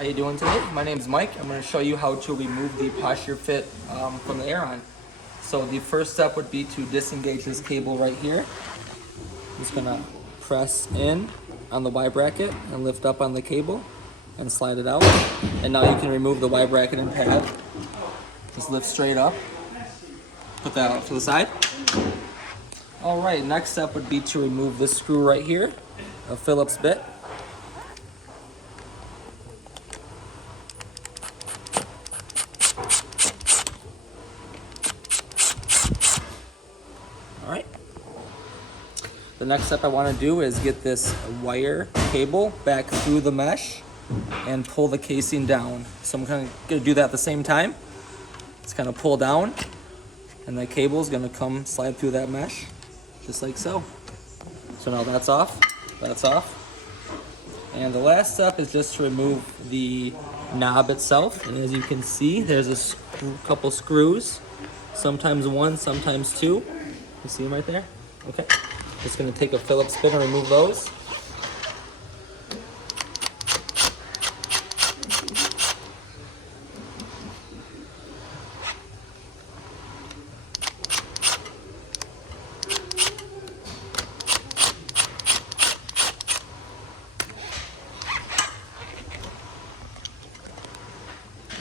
How you doing today? My name is Mike. I'm going to show you how to remove the posture fit from the Aeron. So the first step would be to disengage this cable right here. Just going to press in on the Y bracket and lift up on the cable and slide it out. And now you can remove the Y bracket and pad. Just lift straight up. Put that out to the side. Alright, next step would be to remove this screw right here, a Phillips bit. Alright. The next step I want to do is get this wire cable back through the mesh and pull the casing down. So I'm going to do that at the same time. It's going to pull down and the cable is going to come slide through that mesh, just like so. So now that's off, that's off. And the last step is just to remove the knob itself. And as you can see, there's a couple screws, sometimes one, sometimes two. You see them right there? Okay. Just gonna take a Phillips bit and remove those.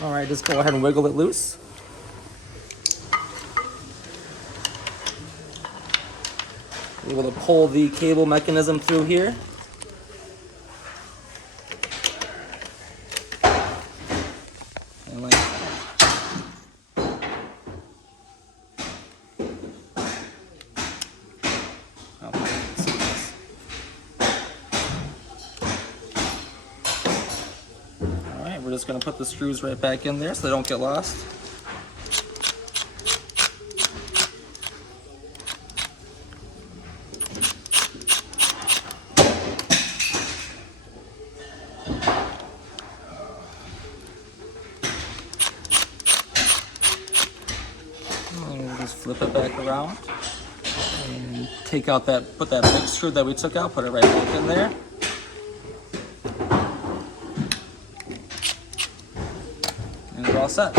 All right, just go ahead and wiggle it loose. We're able to pull the cable mechanism through here. And like that. Okay, let's see this. All right, we're just going to put the screws right back in there so they don't get lost. And we'll just flip it back around and take out put that big screw that we took out, put it right back in there. And we're all set.